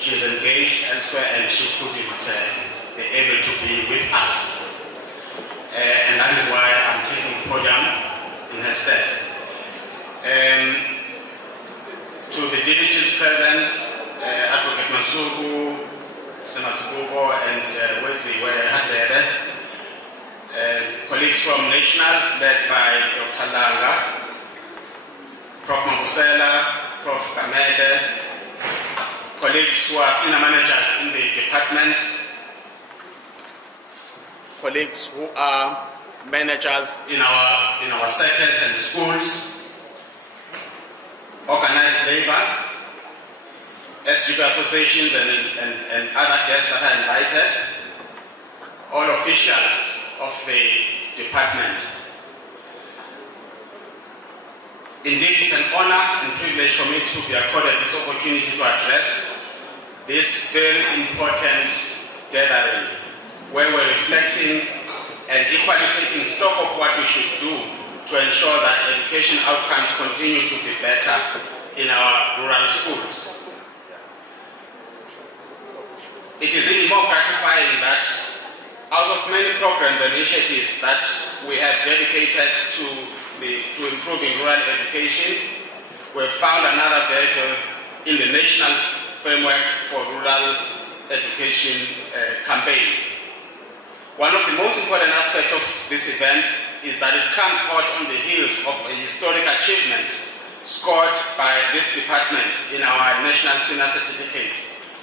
she's engaged elsewhere and she couldn't be able to be with us. And that is why I'm taking the podium in her stead. To the delegates present, Advocate Masuku, Ngcobo, and Wezi were there. Colleagues from National, led by Dr. Langa, Prof. Mabusela, Prof. Kamede, colleagues who are senior managers in the department, colleagues who are managers in our circuits and schools, organized labor, SGP associations and other guests that are invited, all officials of the department. Indeed, it's an honor and privilege for me to be accorded this opportunity to address this very important gathering, where we're reflecting and equally taking stock of what we should do to ensure that education outcomes continue to be better in our rural schools. It is even more gratifying that out of many programs and initiatives that we have dedicated to improving rural education, we've found another vehicle in the National Framework for Rural Education campaign. One of the most important aspects of this event is that it comes hot on the heels of a historic achievement scored by this department in our National Senior Certificate,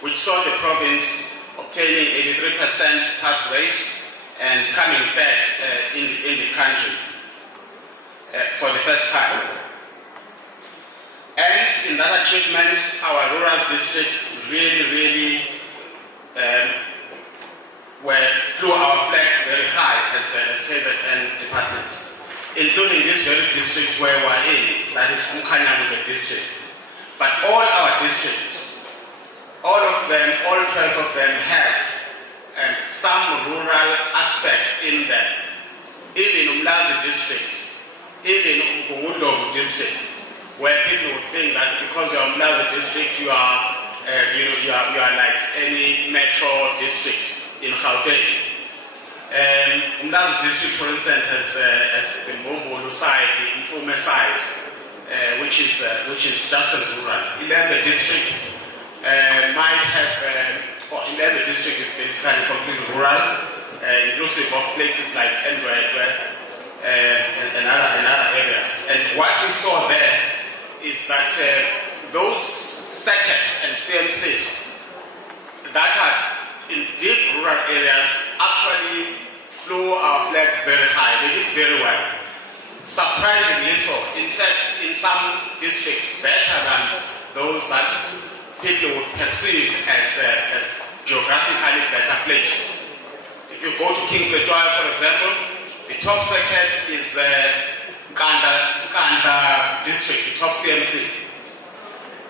which saw the province obtaining 83% pass rate and coming third in the country for the first time. And in that achievement, our rural districts really flew our flag very high as KZN department, including these very districts where we're in, that is Umkhanyakude district. But all our districts, all of them, all 12 of them have some rural aspects in them. Even Umlazi district, even Ngcobo district, where people would think that because you're Umlazi district, you are like any metro district in Gauteng. Umlazi district, for instance, has the Mbombo side, the Mfume side, which is just as rural. Ilembe district might have, Ilembe district is basically completely rural, inclusive of places like Ndwedwe and other areas. And what we saw there is that those circuits and CMCs that are in deep rural areas actually flew our flag very high. They did very well. Surprisingly so. In fact, in some districts, better than those that people would perceive as geographically better placed. If you go to King Pretoria, for example, the top circuit is Nkandla district, the top CMC.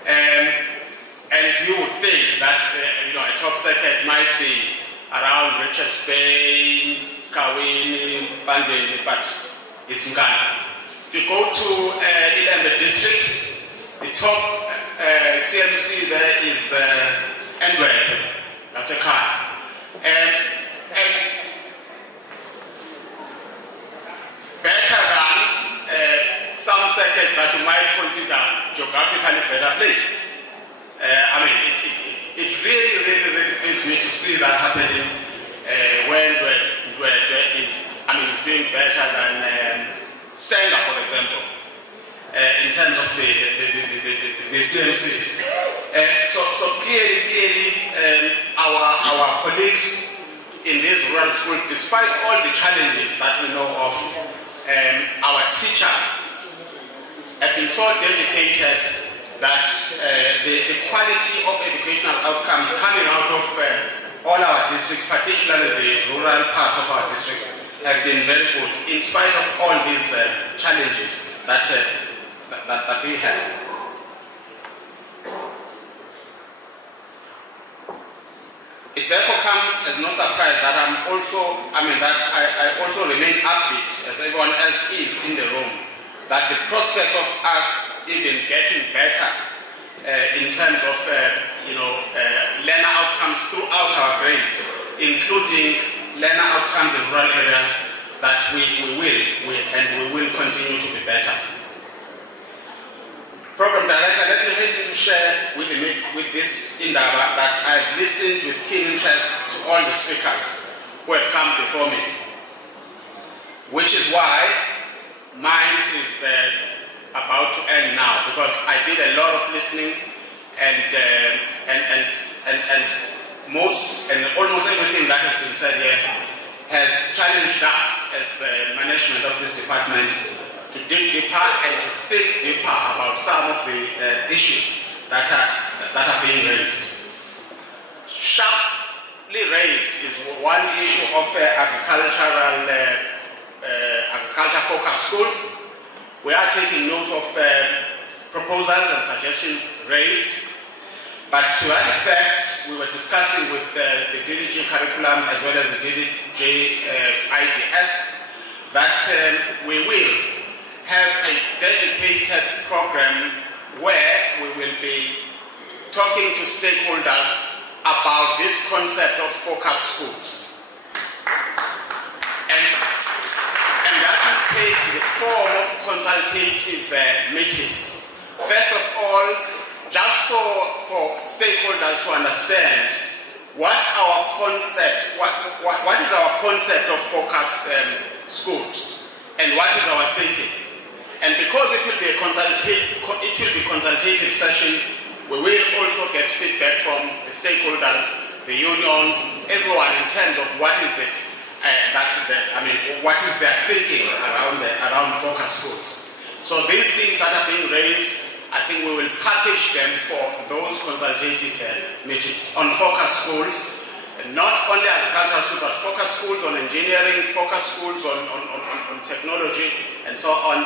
And you would think that a top circuit might be around Richards Bay, Skawini, Bandeni, but it's Nkandla. If you go to Ilembe district, the top CMC there is Ndwedwe, that's a car. And better than some circuits that you might consider geographically better placed. It really pains me to see that happening when it's doing better than Stanga, for example, in terms of the CMCs. So clearly, our colleagues in these rural schools, despite all the challenges that we know of, our teachers have been so dedicated that the quality of educational outcomes coming out of all our districts, particularly the rural parts of our districts, have been very good in spite of all these challenges that we have. It therefore comes as no surprise that I also remain upbeat, as everyone else is in the room, that the prospects of us even getting better in terms of outcomes throughout our grades, including learner outcomes in rural areas that we will continue to be better. Program Director, let me hasten to share with this Indaba that I've listened with keen interest to all the speakers who have come before me, which is why mine is about to end now, because I did a lot of listening and almost everything that has been said here has challenged us as management of this department to dig deeper and to think deeper about some of the issues that are being raised. Sharply raised is one issue of agriculture-focused schools. We are taking note of proposals and suggestions raised, but to that effect, we were discussing with the DDG curriculum as well as the DDG IDS that we will have a dedicated program where we will be talking to stakeholders about this concept of focus schools. And that will take the form of consultative meetings. First of all, just for stakeholders to understand what is our concept of focus schools and what is our thinking. And because it will be consultative sessions, we will also get feedback from the stakeholders, the unions, everyone in terms of what is it what is their thinking around focus schools. So these things that are being raised, I think we will package them for those consultative meetings on focus schools, not only agricultural schools, but focus schools on engineering, focus schools on technology, and so on,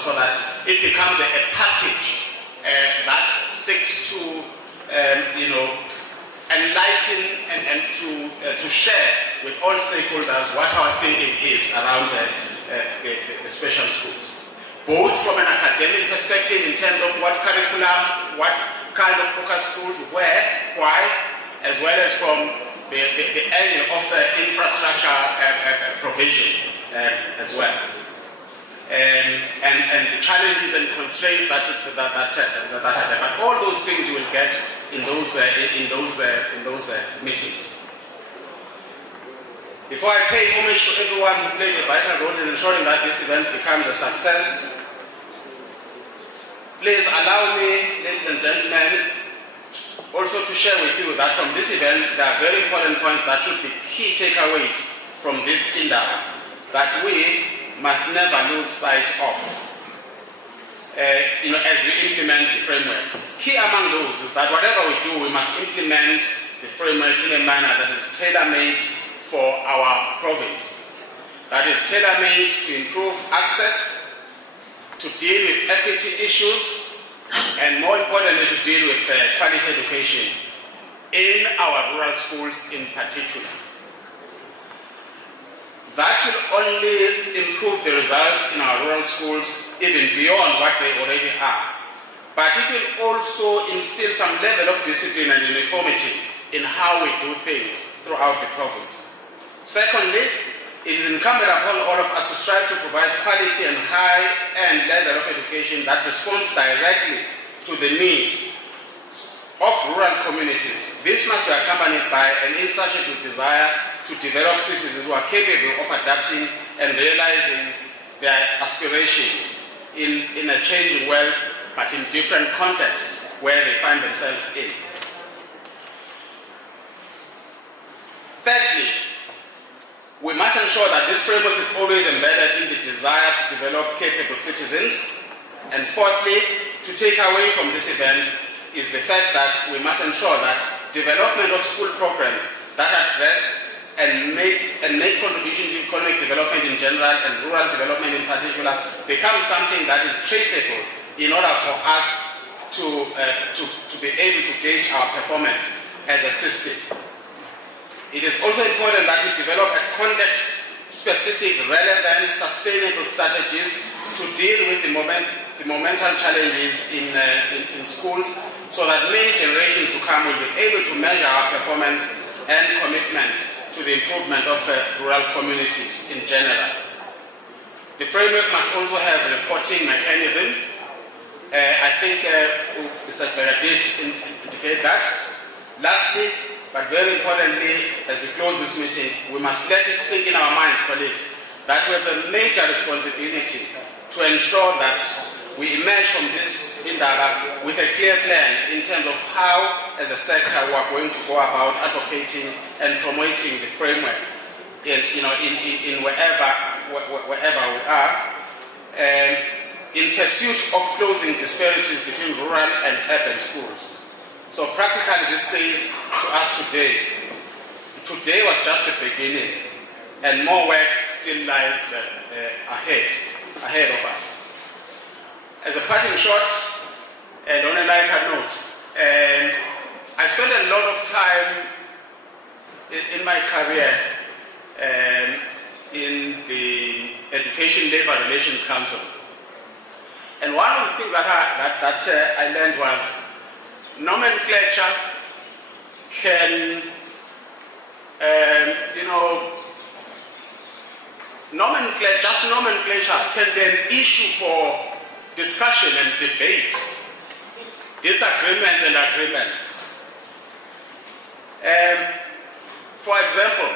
so that it becomes a package that seeks to, enlighten and to share with all stakeholders what our thinking is around the special schools, both from an academic perspective in terms of what curriculum, what kind of focus schools, where, why, as well as from the area of infrastructure provision as well, and the challenges and constraints that are there. But all those things you will get in those meetings. Before I pay homage to everyone who played a vital role in ensuring that this event becomes a success, please allow me, ladies and gentlemen, also to share with you that from this event there are very important points that should be key takeaways from this Indaba that we must never lose sight of as we implement the framework. Key among those is that whatever we do, we must implement the framework in a manner that is tailor-made for our province. That is tailor-made to improve access, to deal with equity issues, and more importantly, to deal with quality education in our rural schools in particular. That will only improve the results in our rural schools even beyond what they already are. But it will also instill some level of discipline and uniformity in how we do things throughout the province. Secondly, it is incumbent upon all of us to strive to provide quality and high-end level of education that responds directly to the needs of rural communities. This must be accompanied by an insatiable desire to develop citizens who are capable of adapting and realizing their aspirations in a changing world, but in different contexts where they find themselves in. Thirdly, we must ensure that this framework is always embedded in the desire to develop capable citizens. And fourthly, to take away from this event is the fact that we must ensure that development of school programs that address and make contributions to economic development in general and rural development in particular becomes something that is traceable in order for us to be able to gauge our performance as a system. It is also important that we develop a context-specific, relevant, sustainable strategies to deal with the the momental challenges in schools, so that many generations to come will be able to measure our performance and commitments to the improvement of rural communities in general. The framework must also have a reporting mechanism. I think Mr. Bera did indicate that. Lastly, but very importantly, as we close this meeting, we must let it sink in our minds, colleagues, that we have a major responsibility to ensure that we emerge from this Indaba with a clear plan in terms of how, as a sector, we are going to go about advocating and promoting the framework in wherever we are, in pursuit of closing disparities between rural and urban schools. So practically this says to us today was just the beginning, and more work still lies ahead of us. As a parting shot, and on a lighter note, I spent a lot of time in my career in the Education Labor Relations Council. And one of the things that I learned was nomenclature can, nomenclature can be an issue for discussion and debate, disagreements and agreements. For example,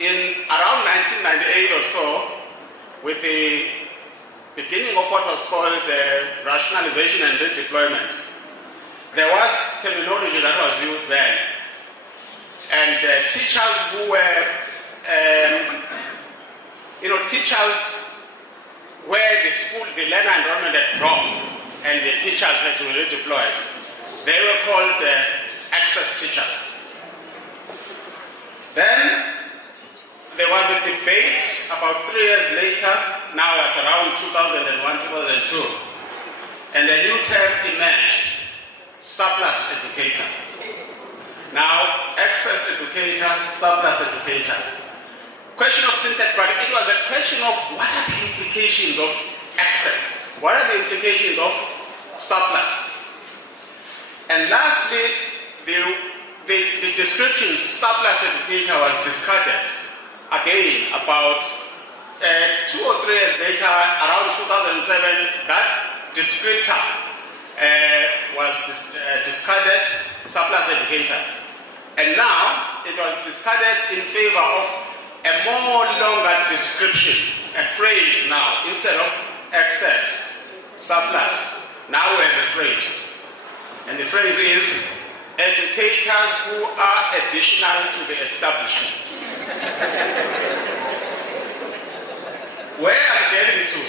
in around 1998 or so, with the beginning of what was called rationalization and redeployment, there was terminology that was used then. And teachers who were, teachers where the learner enrollment had dropped and the teachers had to be redeployed, they were called access teachers. Then there was a debate about 3 years later, now it's around 2001, 2002, and a new term emerged, surplus educator. Now, excess educator, surplus educator. Question of syntax, but it was a question of what are the implications of excess? What are the implications of surplus? And lastly, the description surplus educator was discarded. Again, about 2 or 3 years later, around 2007, that descriptor was discarded, surplus educator. And now, it was discarded in favor of a more longer description, a phrase now, instead of excess, surplus. Now we have a phrase. And the phrase is, educators who are additional to the establishment. Where I'm getting to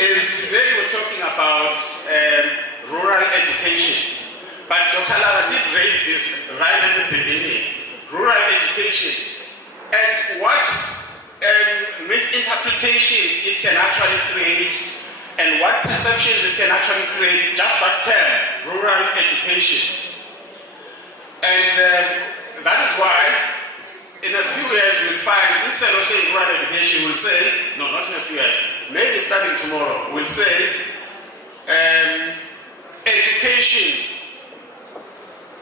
is today we're talking about rural education. But Dr. Lava did raise this right at the beginning. Rural education. And what misinterpretations it can actually create, and what perceptions it can actually create, just that term, rural education. And that is why, in a few years, we'll find, instead of saying rural education, we'll say, no, not in a few years, maybe starting tomorrow, we'll say, education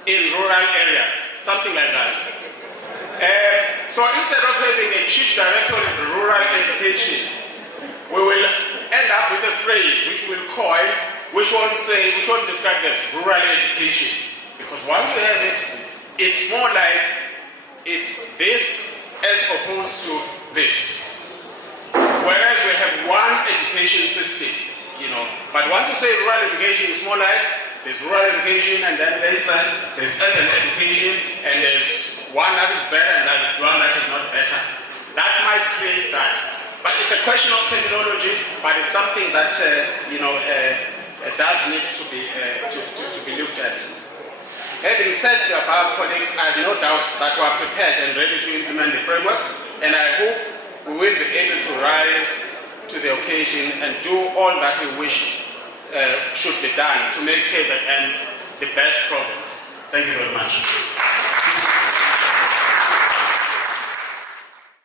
in rural areas, something like that. So instead of having a chief director of rural education, we will end up with a phrase which we'll coin, which won't describe it as rural education. Because once we have it, it's more like it's this as opposed to this. Whereas we have one education system, But once you say rural education, it's more like there's rural education, and then there's urban education, and there's one that is better and one that is not better. That might create that. But it's a question of terminology, but it's something that does need to be looked at. Having said the above, colleagues, I have no doubt that we are prepared and ready to implement the framework, and I hope we will be able to rise to the occasion and do all that we wish should be done to make KZN the best province. Thank you very much.